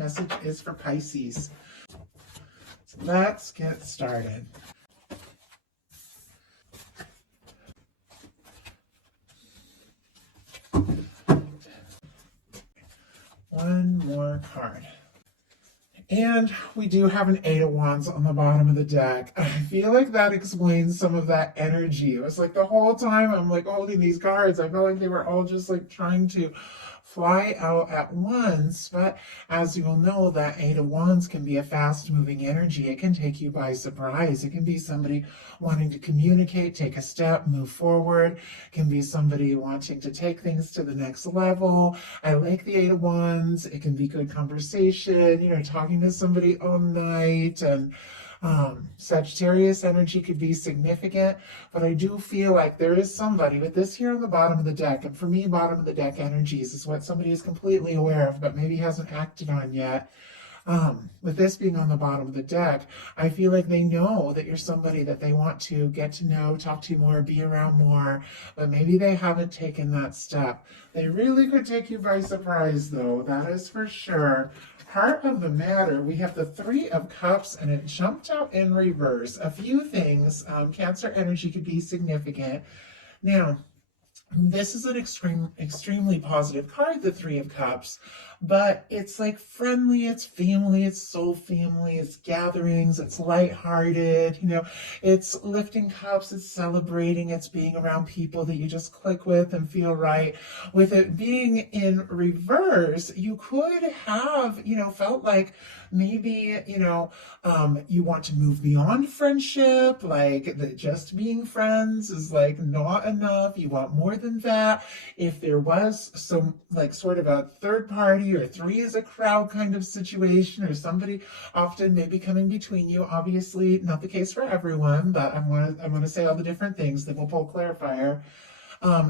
message is for Pisces. So let's get started. One more card. And we do have an Eight of Wands on the bottom of the deck. I feel like that explains some of that energy. It was like the whole time I'm like holding these cards, I felt like they were all just like trying to fly out at once. But as you will know, that Eight of Wands can be a fast-moving energy. It can take you by surprise. It can be somebody wanting to communicate, take a step, move forward. It can be somebody wanting to take things to the next level. I like the Eight of Wands. It can be good conversation, you know, talking to somebody all night. And Sagittarius energy could be significant, but I do feel like there is somebody with this here on the bottom of the deck. And for me, bottom of the deck energies is what somebody is completely aware of, but maybe hasn't acted on yet. With this being on the bottom of the deck, I feel like they know that you're somebody that they want to get to know, talk to more, be around more, but maybe they haven't taken that step. They really could take you by surprise, though, that is for sure. Heart of the matter, we have the Three of Cups, and it jumped out in reverse. A few things, Cancer energy could be significant. Now, this is an extremely positive card, the Three of Cups, but it's like friendly, it's family, it's soul family, it's gatherings, it's lighthearted, you know, it's lifting cups, it's celebrating, it's being around people that you just click with and feel right. With it being in reverse, you could have, you know, felt like maybe, you know, you want to move beyond friendship, like that just being friends is like not enough. You want more than that. If there was some like sort of a third party or three is a crowd kind of situation, or somebody often maybe coming between you, obviously not the case for everyone, but I'm going to say all the different things, then we'll pull clarifier.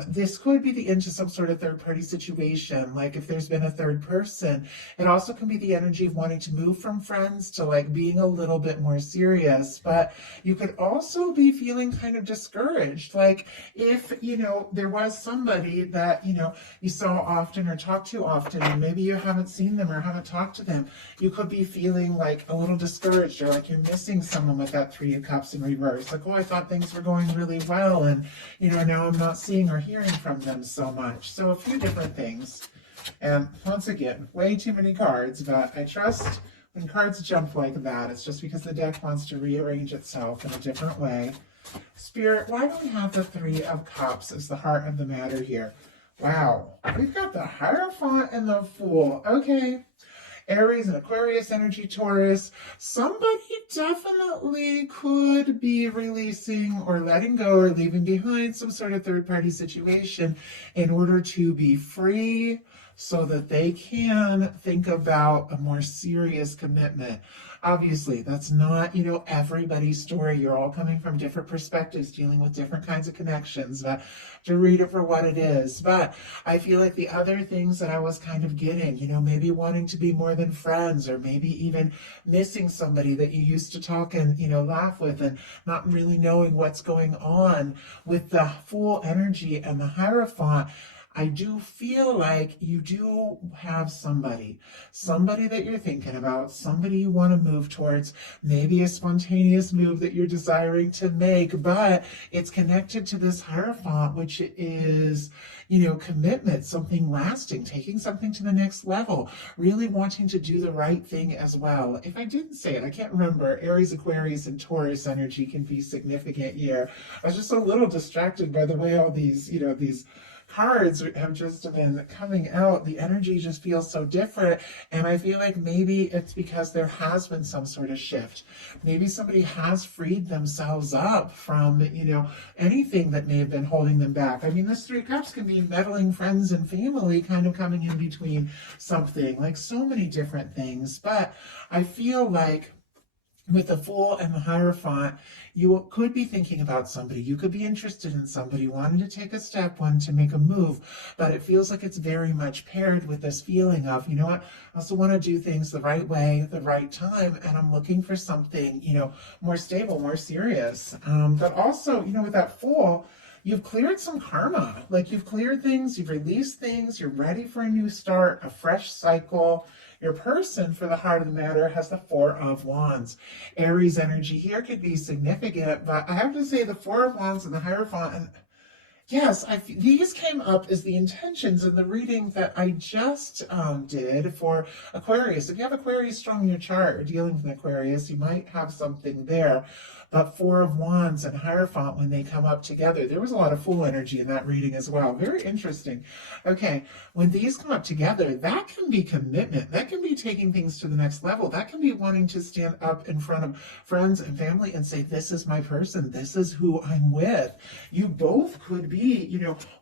This could be the end to some sort of third-party situation, like if there's been a third person. It also can be the energy of wanting to move from friends to like being a little bit more serious, but you could also be feeling kind of discouraged. Like if, you know, there was somebody that, you know, you saw often or talked to often, and maybe you haven't seen them or haven't talked to them, you could be feeling like a little discouraged, or like you're missing someone with that Three of Cups in reverse. Like, oh, I thought things were going really well, and, you know, now I'm not seeing or hearing from them so much. So a few different things. And once again, way too many cards, but I trust when cards jump like that, it's just because the deck wants to rearrange itself in a different way. Spirit, why do we have the Three of Cups as the heart of the matter here? Wow, we've got the Hierophant and the Fool. Okay. Aries and Aquarius energy, Taurus, somebody definitely could be releasing or letting go or leaving behind some sort of third-party situation in order to be free so that they can think about a more serious commitment. Obviously, that's not, you know, everybody's story. You're all coming from different perspectives, dealing with different kinds of connections, but to read it for what it is. But I feel like the other things that I was kind of getting, you know, maybe wanting to be more than friends, or maybe even missing somebody that you used to talk and, you know, laugh with, and not really knowing what's going on with the Fool energy and the Hierophant. I do feel like you do have somebody that you're thinking about, somebody you want to move towards, maybe a spontaneous move that you're desiring to make, but it's connected to this Hierophant, which is, you know, commitment, something lasting, taking something to the next level, really wanting to do the right thing as well. If I didn't say it, I can't remember. Aries, Aquarius, and Taurus energy can be significant here. I was just a little distracted by the way all these, you know, these cards have just been coming out. The energy just feels so different, and I feel like maybe it's because there has been some sort of shift. Maybe somebody has freed themselves up from, you know, anything that may have been holding them back. I mean, this Three of Cups can be meddling friends and family kind of coming in between something, like so many different things. But I feel like with the Fool and the Hierophant, you could be thinking about somebody. You could be interested in somebody, wanting to take a step, wanting to make a move, but it feels like it's very much paired with this feeling of, you know what, I also want to do things the right way, the right time, and I'm looking for something, you know, more stable, more serious. But also, you know, with that Fool, you've cleared some karma. Like, you've cleared things, you've released things, you're ready for a new start, a fresh cycle. Your person, for the heart of the matter, has the Four of Wands. Aries energy here could be significant, but I have to say the Four of Wands and the Hierophant, and yes, these came up as the intentions in the reading that I just did for Aquarius. If you have Aquarius strong in your chart or dealing with an Aquarius, you might have something there. But Four of Wands and Hierophant, when they come up together, there was a lot of Fool energy in that reading as well. Very interesting. Okay, when these come up together, that can be commitment. That can be taking things to the next level. That can be wanting to stand up in front of friends and family and say, this is my person. This is who I'm with. You both could be,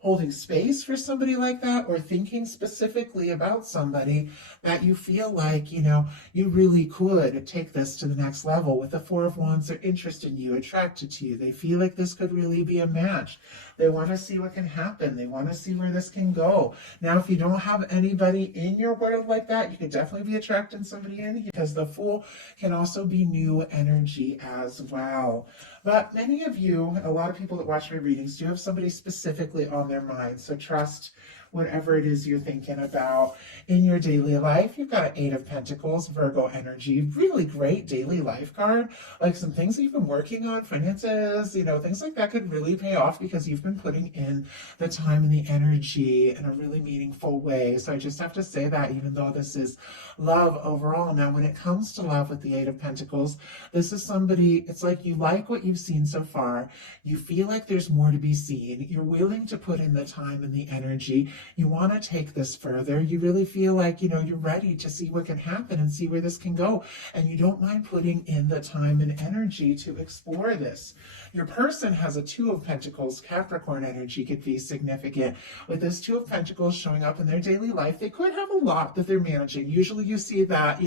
holding space for somebody like that, or thinking specifically about somebody that you feel like, you really could take this to the next level. With the Four of Wands, they're interested in you, attracted to you. They feel like this could really be a match. They want to see what can happen. They want to see where this can go. Now, if you don't have anybody in your world like that, you could definitely be attracting somebody in, because the Fool can also be new energy as well. But many of you, a lot of people that watch my readings, do have somebody specifically on their mind. So trust whatever it is you're thinking about in your daily life. You've got an Eight of Pentacles, Virgo energy, really great daily life card. Like some things that you've been working on, finances, things like that could really pay off because you've been putting in the time and the energy in a really meaningful way. So I just have to say that, even though this is love overall. Now, when it comes to love with the Eight of Pentacles, this is somebody, it's like you like what you've seen so far. You feel like there's more to be seen. You're willing to put in the time and the energy. You want to take this further. You really feel like, you're ready to see what can happen and see where this can go. And you don't mind putting in the time and energy to explore this. Your person has a Two of Pentacles. Capricorn energy could be significant. With this Two of Pentacles showing up in their daily life, they could have a lot that they're managing. Usually you see that,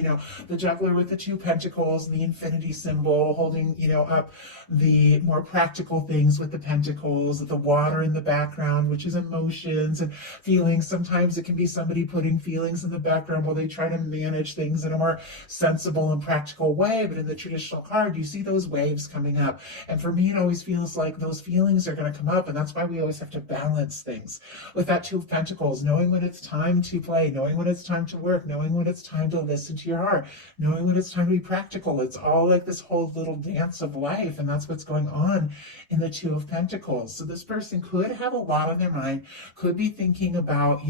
the juggler with the Two Pentacles and the infinity symbol holding, up the more practical things with the pentacles, the water in the background, which is emotions and feelings. Sometimes it can be somebody putting feelings in the background while they try to manage things in a more sensible and practical way. But in the traditional card, you see those waves coming up. And for me, it always feels like those feelings are going to come up. And that's why we always have to balance things. With that Two of Pentacles, knowing when it's time to play, knowing when it's time to work, knowing when it's time to listen to your heart, knowing when it's time to be practical. It's all like this whole little dance of life. And that's what's going on in the Two of Pentacles. So this person could have a lot on their mind, could be thinking about,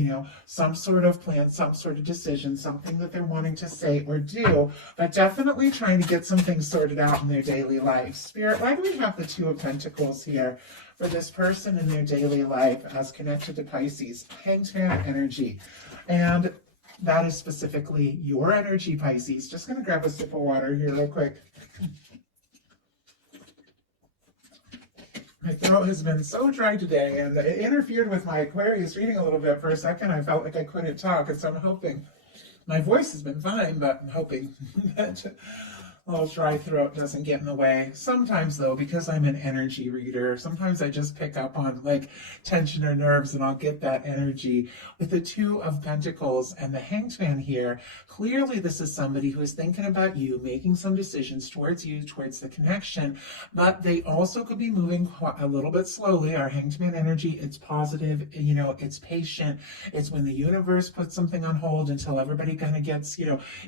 some sort of plan, some sort of decision, something that they're wanting to say or do, but definitely trying to get some things sorted out in their daily life. Spirit, why do we have the Two of Pentacles here for this person in their daily life as connected to Pisces? Hanged Man energy. And that is specifically your energy, Pisces. Just going to grab a sip of water here real quick. My throat has been so dry today, and it interfered with my Aquarius reading a little bit for a second. I felt like I couldn't talk, and so I'm hoping. My voice has been fine, but I'm hoping that a little dry throat doesn't get in the way. Sometimes, though, because I'm an energy reader, sometimes I just pick up on like tension or nerves, and I'll get that energy. With the Two of Pentacles and the Hanged Man here, clearly this is somebody who is thinking about you, making some decisions towards you, towards the connection, but they also could be moving a little bit slowly. Our Hanged Man energy, it's positive, it's patient. It's when the universe puts something on hold until everybody kind of gets,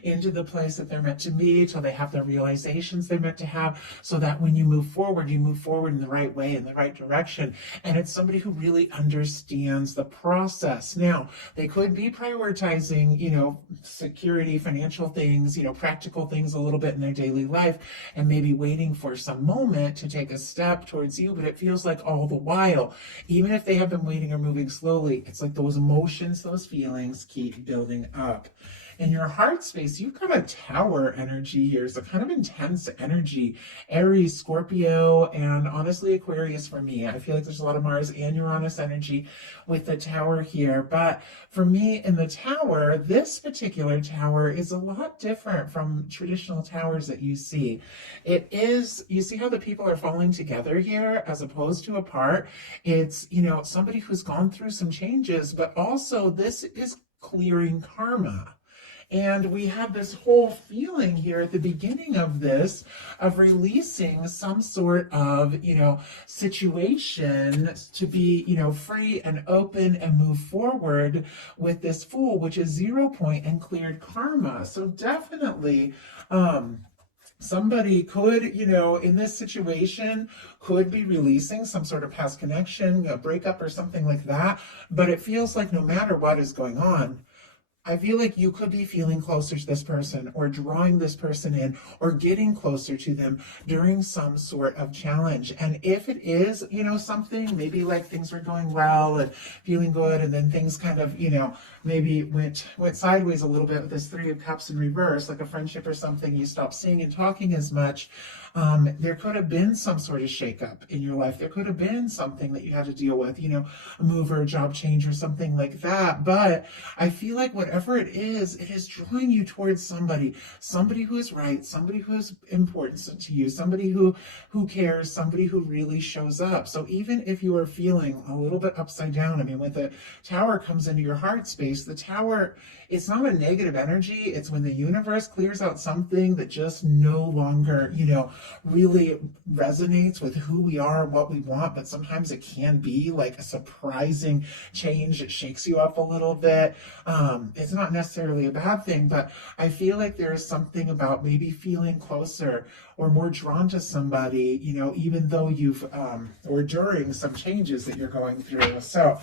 into the place that they're meant to be, till they have their realizations they're meant to have, so that when you move forward in the right way, in the right direction. And it's somebody who really understands the process. Now, they could be prioritizing, security, financial things, practical things a little bit in their daily life, and maybe waiting for some moment to take a step towards you. But it feels like all the while, even if they have been waiting or moving slowly, it's like those emotions, those feelings keep building up. In your heart space, you've got a Tower energy here, so kind of intense energy. Aries, Scorpio, and honestly Aquarius for me. I feel like there's a lot of Mars and Uranus energy with the Tower here. But for me in the Tower, this particular Tower is a lot different from traditional towers that you see. It is, you see how the people are falling together here as opposed to apart? It's, somebody who's gone through some changes, but also this is clearing karma. And we had this whole feeling here at the beginning of this of releasing some sort of, situation to be, free and open and move forward with this Fool, which is 0 point and cleared karma. So definitely, somebody could, in this situation, could be releasing some sort of past connection, a breakup or something like that. But it feels like no matter what is going on, I feel like you could be feeling closer to this person or drawing this person in or getting closer to them during some sort of challenge. And if it is, something maybe like things were going well and feeling good, and then things kind of, maybe went sideways a little bit with this Three of Cups in reverse, like a friendship or something, you stopped seeing and talking as much. There could have been some sort of shakeup in your life. There could have been something that you had to deal with, a move or a job change or something like that. But I feel like whatever it is drawing you towards somebody who is right, somebody who is important to you, somebody who cares, somebody who really shows up. So even if you are feeling a little bit upside down, I mean, when the Tower comes into your heart space, the Tower, it's not a negative energy. It's when the universe clears out something that just no longer, really resonates with who we are and what we want. But sometimes it can be like a surprising change. It shakes you up a little bit. It's not necessarily a bad thing, but I feel like there is something about maybe feeling closer or more drawn to somebody, even though you've, or during some changes that you're going through. So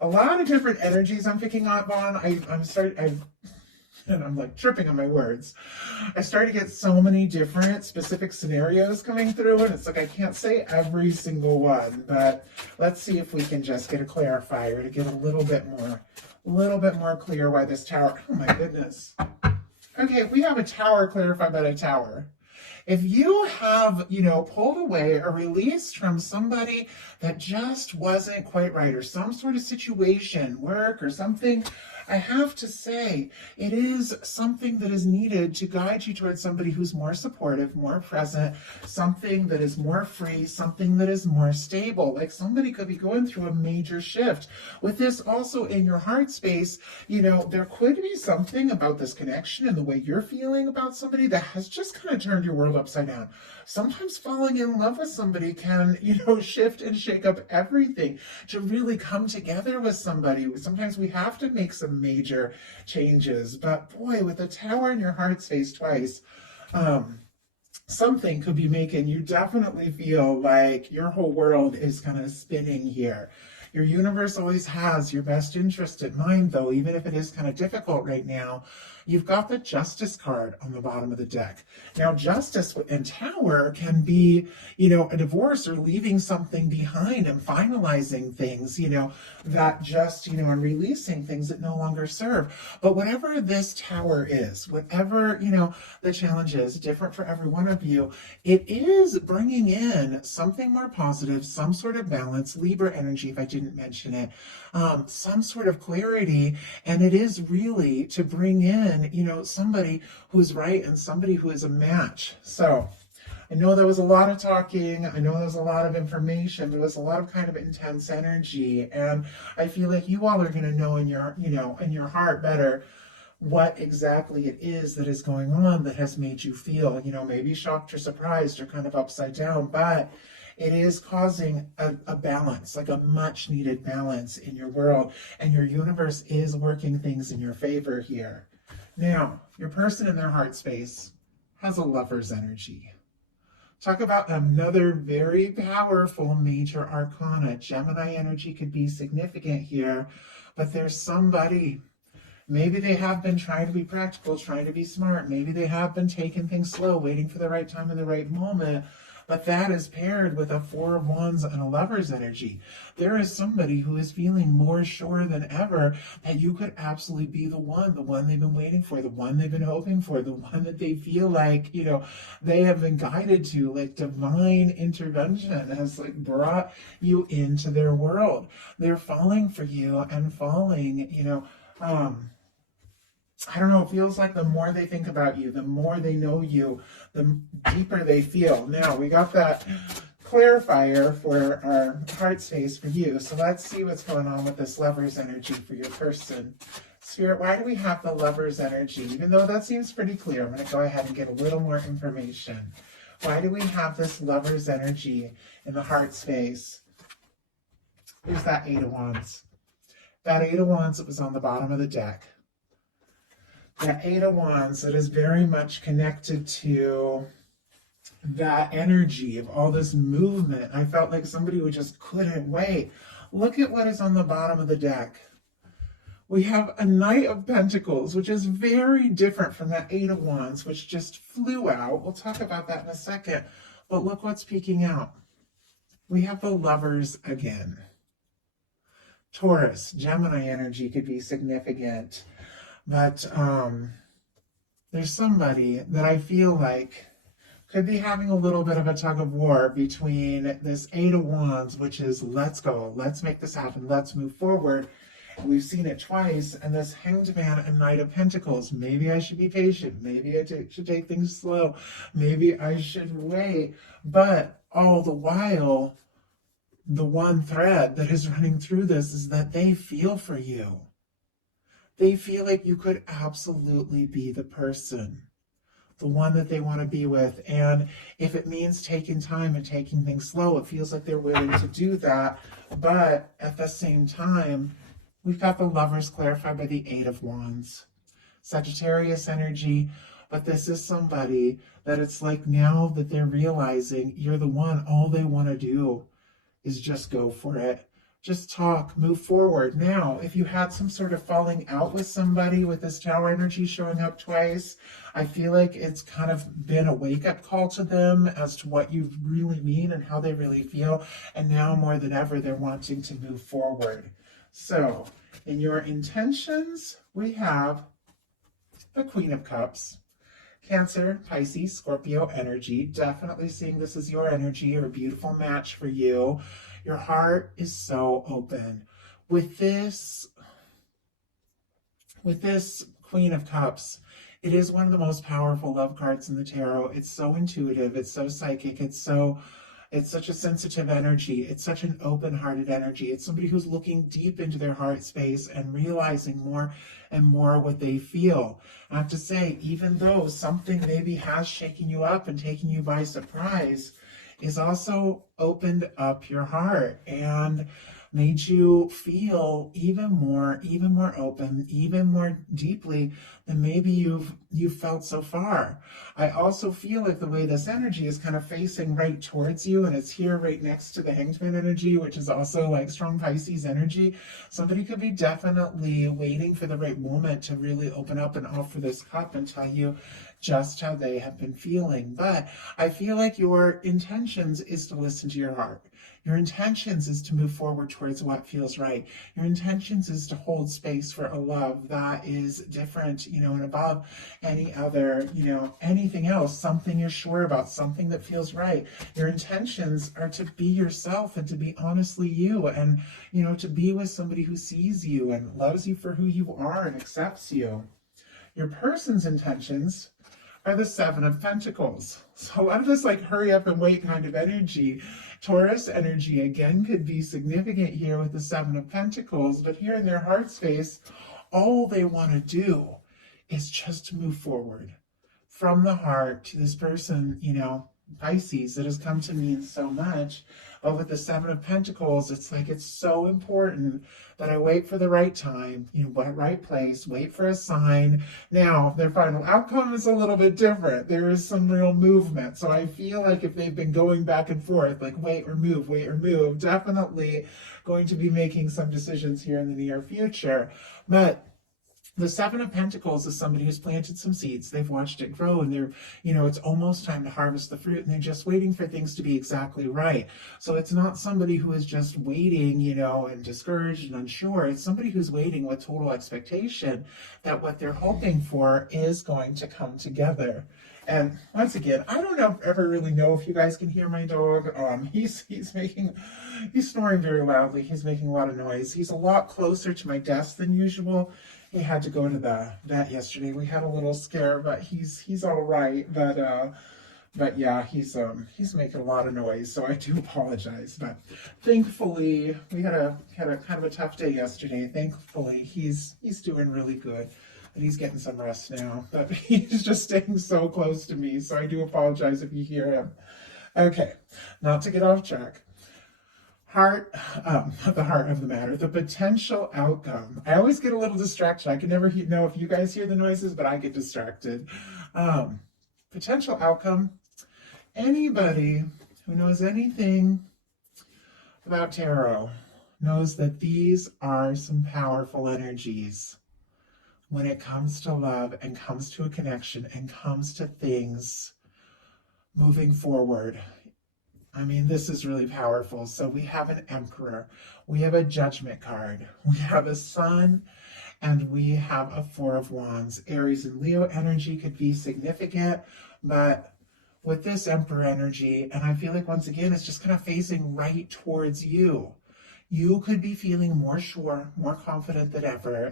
a lot of different energies I'm picking up on. And I'm like tripping on my words. I started to get so many different specific scenarios coming through, and it's like I can't say every single one, but let's see if we can just get a clarifier to get a little bit more clear why this Tower, oh my goodness. Okay, if we have a Tower clarified by a Tower, if you have, pulled away or released from somebody that just wasn't quite right, or some sort of situation, work or something, I have to say, it is something that is needed to guide you towards somebody who's more supportive, more present, something that is more free, something that is more stable. Like somebody could be going through a major shift. With this also in your heart space, there could be something about this connection and the way you're feeling about somebody that has just kind of turned your world upside down. Sometimes falling in love with somebody can, shift and shake up everything to really come together with somebody. Sometimes we have to make some major changes, but boy, with a Tower in your heart space twice, something could be making you definitely feel like your whole world is kind of spinning here. Your universe always has your best interest in mind, though, even if it is kind of difficult right now. You've got the Justice card on the bottom of the deck. Now, Justice and Tower can be, a divorce or leaving something behind and finalizing things, that just, and releasing things that no longer serve. But whatever this Tower is, whatever, the challenge is, different for every one of you, it is bringing in something more positive, some sort of balance, Libra energy, if I didn't mention it, some sort of clarity, and it is really to bring in, somebody who's right and somebody who is a match. So I know there was a lot of talking. I know there was a lot of information. There was a lot of kind of intense energy, and I feel like you all are going to know in your, in your heart better what exactly it is that is going on that has made you feel, maybe shocked or surprised or kind of upside down, but it is causing a balance, like a much needed balance in your world, and your universe is working things in your favor here. Now, your person in their heart space has a Lover's energy. Talk about another very powerful major arcana. Gemini energy could be significant here, but there's somebody, maybe they have been trying to be practical, trying to be smart. Maybe they have been taking things slow, waiting for the right time and the right moment. But that is paired with a Four of Wands and a Lover's energy. There is somebody who is feeling more sure than ever that you could absolutely be the one they've been waiting for, the one they've been hoping for, the one that they feel like, they have been guided to, like divine intervention has like brought you into their world. They're falling for you and falling, I don't know, it feels like the more they think about you, the more they know you, the deeper they feel. Now, we got that clarifier for our heart space for you. So let's see what's going on with this Lover's energy for your person. Spirit, why do we have the Lover's energy? Even though that seems pretty clear, I'm going to go ahead and get a little more information. Why do we have this Lover's energy in the heart space? Here's that Eight of Wands. That Eight of Wands that was on the bottom of the deck. That Eight of Wands that is very much connected to that energy of all this movement. I felt like somebody who just couldn't wait. Look at what is on the bottom of the deck. We have a Knight of Pentacles, which is very different from that Eight of Wands, which just flew out. We'll talk about that in a second. But look what's peeking out. We have the Lovers again. Taurus, Gemini energy could be significant. But there's somebody that I feel like could be having a little bit of a tug of war between this Eight of Wands, which is let's go, let's make this happen, let's move forward. We've seen it twice, and this Hanged Man and Knight of Pentacles. Maybe I should be patient. Maybe I should take things slow. Maybe I should wait. But all the while, the one thread that is running through this is that they feel for you. They feel like you could absolutely be the person, the one that they want to be with. And if it means taking time and taking things slow, it feels like they're willing to do that. But at the same time, we've got the Lovers clarified by the Eight of Wands. Sagittarius energy, but this is somebody that it's like now that they're realizing you're the one, all they want to do is just go for it. Just talk, move forward. Now, if you had some sort of falling out with somebody with this Tower energy showing up twice, I feel like it's kind of been a wake-up call to them as to what you really mean and how they really feel. And now more than ever, they're wanting to move forward. So, in your intentions, we have the Queen of Cups. Cancer, Pisces, Scorpio energy. Definitely seeing this as your energy or a beautiful match for you. Your heart is so open. With this Queen of Cups, it is one of the most powerful love cards in the tarot. It's so intuitive. It's so psychic. It's such a sensitive energy. It's such an open-hearted energy. It's somebody who's looking deep into their heart space and realizing more and more what they feel. I have to say, even though something maybe has shaken you up and taken you by surprise, is also opened up your heart and made you feel even more open, even more deeply than maybe you've felt so far. I also feel like the way this energy is kind of facing right towards you, and it's here right next to the Hanged Man energy, which is also like strong Pisces energy. Somebody could be definitely waiting for the right moment to really open up and offer this cup and tell you just how they have been feeling. But I feel like your intentions is to listen to your heart. Your intentions is to move forward towards what feels right. Your intentions is to hold space for a love that is different, and above any other, anything else, something you're sure about, something that feels right. Your intentions are to be yourself and to be honestly you and, to be with somebody who sees you and loves you for who you are and accepts you. Your person's intentions are the Seven of Pentacles. So a lot of this hurry up and wait kind of energy. Taurus energy again could be significant here with the Seven of Pentacles, but here in their heart space, all they want to do is just to move forward from the heart to this person, Pisces, that has come to mean so much. But with the Seven of Pentacles, it's so important that I wait for the right time, right place, wait for a sign. Now, their final outcome is a little bit different. There is some real movement. So I feel like if they've been going back and forth, wait or move, definitely going to be making some decisions here in the near future. But the Seven of Pentacles is somebody who's planted some seeds. They've watched it grow and they're, it's almost time to harvest the fruit and they're just waiting for things to be exactly right. So it's not somebody who is just waiting, and discouraged and unsure. It's somebody who's waiting with total expectation that what they're hoping for is going to come together. And once again, I don't ever really know if you guys can hear my dog. He's snoring very loudly. He's making a lot of noise. He's a lot closer to my desk than usual. He had to go to the vet yesterday. We had a little scare, but he's all right. But But yeah, he's making a lot of noise, so I do apologize. But thankfully, we had a kind of a tough day yesterday. Thankfully, he's doing really good, and he's getting some rest now. But he's just staying so close to me, so I do apologize if you hear him. Okay, not to get off track. The heart of the matter, the potential outcome. I always get a little distracted. I can never know if you guys hear the noises, but I get distracted. Potential outcome. Anybody who knows anything about tarot knows that these are some powerful energies when it comes to love and comes to a connection and comes to things moving forward. I mean, this is really powerful. So we have an Emperor, we have a Judgment card, we have a Sun, and we have a Four of Wands. Aries and Leo energy could be significant, but with this Emperor energy, and I feel like once again, it's just kind of facing right towards you. You could be feeling more sure, more confident than ever,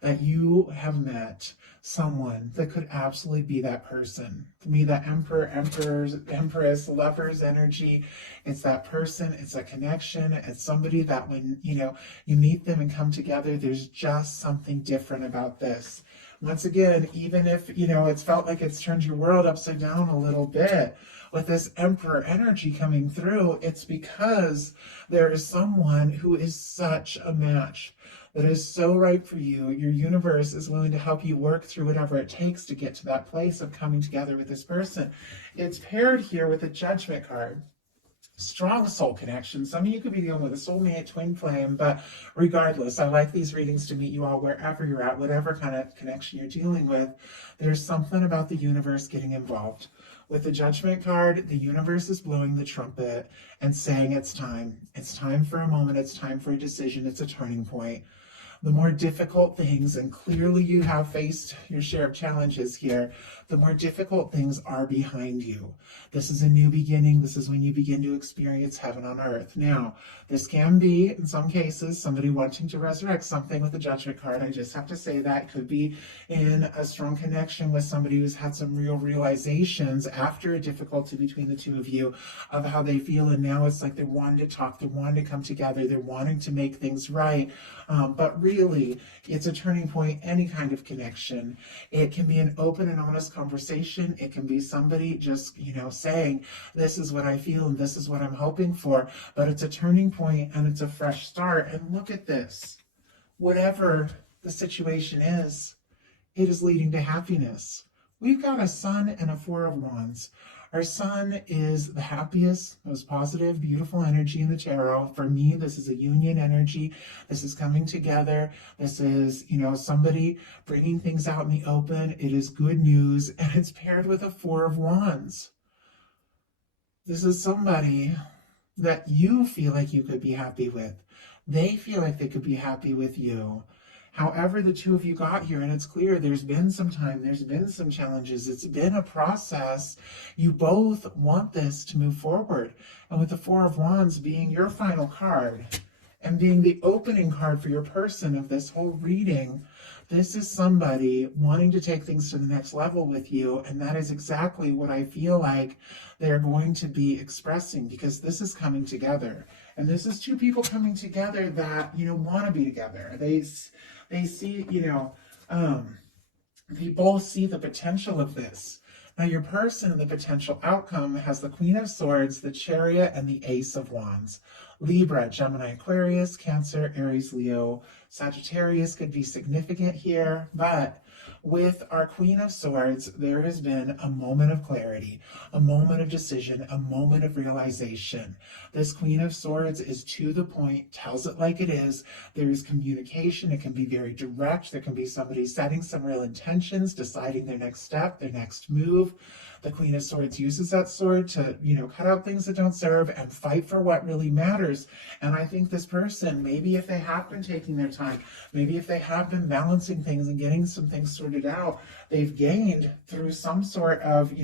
that you have met someone that could absolutely be that person. To me, that Empress, Lovers energy, it's that person, it's a connection, it's somebody that when, you meet them and come together, there's just something different about this. Once again, even if, it's felt like it's turned your world upside down a little bit, with this Emperor energy coming through, it's because there is someone who is such a match, that is so right for you. Your universe is willing to help you work through whatever it takes to get to that place of coming together with this person. It's paired here with a Judgment card. Strong soul connection. Some of you could be dealing with a soulmate, twin flame, but regardless, I like these readings to meet you all wherever you're at, whatever kind of connection you're dealing with. There's something about the universe getting involved. With the Judgment card, the universe is blowing the trumpet and saying it's time. It's time for a moment. It's time for a decision. It's a turning point. The more difficult things, and clearly you have faced your share of challenges here, the more difficult things are behind you. This is a new beginning. This is when you begin to experience heaven on earth. Now, this can be, in some cases, somebody wanting to resurrect something with the Judgment card. I just have to say that. It could be in a strong connection with somebody who's had some real realizations after a difficulty between the two of you of how they feel, and now it's like they're wanting to talk, they're wanting to come together, they're wanting to make things right. But really, it's a turning point, any kind of connection. It can be an open and honest conversation. It can be somebody just, saying, this is what I feel and this is what I'm hoping for. But it's a turning point and it's a fresh start. And look at this. Whatever the situation is, it is leading to happiness. We've got a Sun and a Four of Wands. Our Sun is the happiest, most positive, beautiful energy in the tarot. For me, this is a union energy. This is coming together. This is, somebody bringing things out in the open. It is good news, and it's paired with a Four of Wands. This is somebody that you feel like you could be happy with. They feel like they could be happy with you. However, the two of you got here, and it's clear there's been some time, there's been some challenges, it's been a process. You both want this to move forward. And with the Four of Wands being your final card and being the opening card for your person of this whole reading, this is somebody wanting to take things to the next level with you. And that is exactly what I feel like they're going to be expressing, because this is coming together. And this is two people coming together that, want to be together. They see, they both see the potential of this. Now, your person in the potential outcome has the Queen of Swords, the Chariot, and the Ace of Wands. Libra, Gemini, Aquarius, Cancer, Aries, Leo, Sagittarius could be significant here, but with our Queen of Swords, there has been a moment of clarity, a moment of decision, a moment of realization. This Queen of Swords is to the point, tells it like it is. There is communication. It can be very direct. There can be somebody setting some real intentions, deciding their next step, their next move. The Queen of Swords uses that sword to, cut out things that don't serve and fight for what really matters. And I think this person, maybe if they have been taking their time, maybe if they have been balancing things and getting some things sorted out, they've gained through some sort of,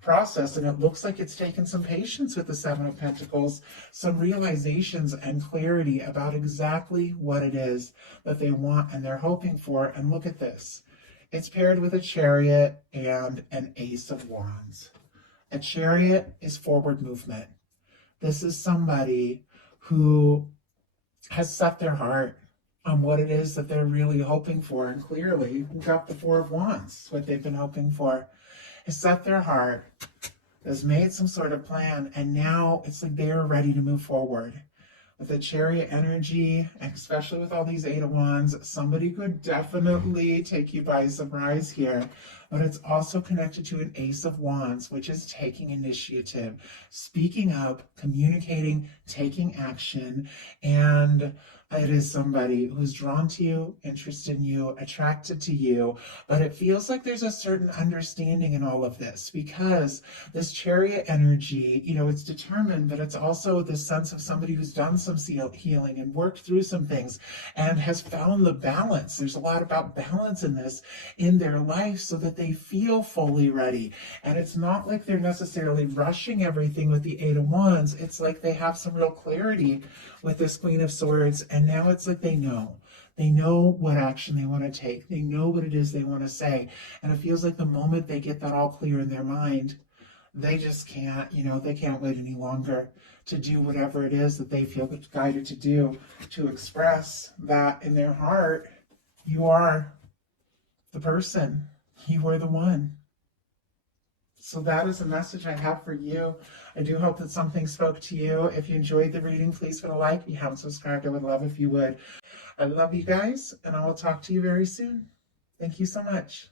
process. And it looks like it's taken some patience with the Seven of Pentacles, some realizations and clarity about exactly what it is that they want and they're hoping for. And look at this. It's paired with a Chariot and an Ace of Wands. A Chariot is forward movement. This is somebody who has set their heart on what it is that they're really hoping for. And clearly, we've got the Four of Wands, what they've been hoping for. Has set their heart, has made some sort of plan, and now it's like they're ready to move forward. With the Chariot energy, and especially with all these Eight of Wands, somebody could definitely take you by surprise here. But it's also connected to an Ace of Wands, which is taking initiative, speaking up, communicating, taking action, and it is somebody who's drawn to you, interested in you, attracted to you, but it feels like there's a certain understanding in all of this because this Chariot energy, it's determined, but it's also this sense of somebody who's done some healing and worked through some things and has found the balance. There's a lot about balance in this in their life so that they feel fully ready. And it's not like they're necessarily rushing everything with the Eight of Wands. It's like they have some real clarity with this Queen of Swords, and now it's like they know what action they want to take. They know what it is they want to say. And it feels like the moment they get that all clear in their mind, they just can't, they can't wait any longer to do whatever it is that they feel guided to do, to express that in their heart. You are the person. You are the one. So that is the message I have for you. I do hope that something spoke to you. If you enjoyed the reading, please put a like. If you haven't subscribed, I would love if you would. I love you guys, and I will talk to you very soon. Thank you so much.